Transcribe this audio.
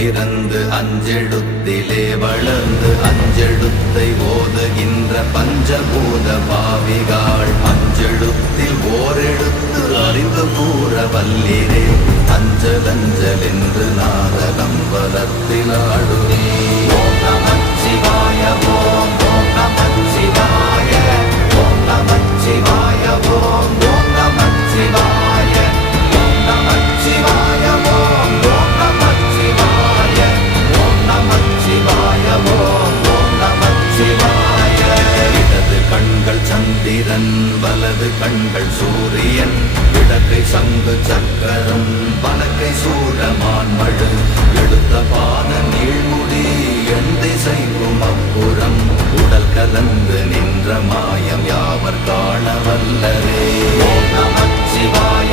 பிறந்து அஞ்செழுத்திலே வளர்ந்து அஞ்செழுத்தை ஓதுகின்ற பஞ்சபூத பாவிகாள் அஞ்செழுத்தில் ஓரெழுத்து அறிந்து கூற வல்லிரே அஞ்சல் அஞ்சல் என்று நாதகம் வளர்த்திலாடுவே. ஓம் நமச்சிவாய ஓம் ஓம் நமச்சிவாய ஓம் நமச்சிவாய ஓம் ஓம் நமச்சிவாய ஓம் நமச்சிவாய ஓம் ஓம் நமச்சிவாய ஓம் நமச்சிவாய ஓம் ஓம் நமச்சிவாய. இடது கண்கள் சந்திரன் வலது கண்கள் சூரியன் இடக்கை சங்கு சக்கரம் வலக்கை சூடமான்மழு எடுத்த பாத நீழ்முடி எண் திசைக்கும் அப்புறம் உடல் கலந்து நின்ற மாயம் யாவர் காண வல்லரே. ஓம் நமச்சிவாய